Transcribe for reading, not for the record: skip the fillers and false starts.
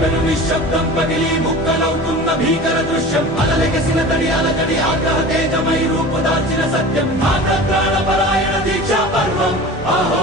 పెను నిశ్శబ్దం పగిలి ముక్కలవుతున్న భీకర దృశ్యం అలలెగసిన తడి అలజడి ఆగ్రహ తేజమై రూపుదాల్చిన సత్యం ఆగ్రత్రాణ పరాయణ దీక్షా పర్వం అహో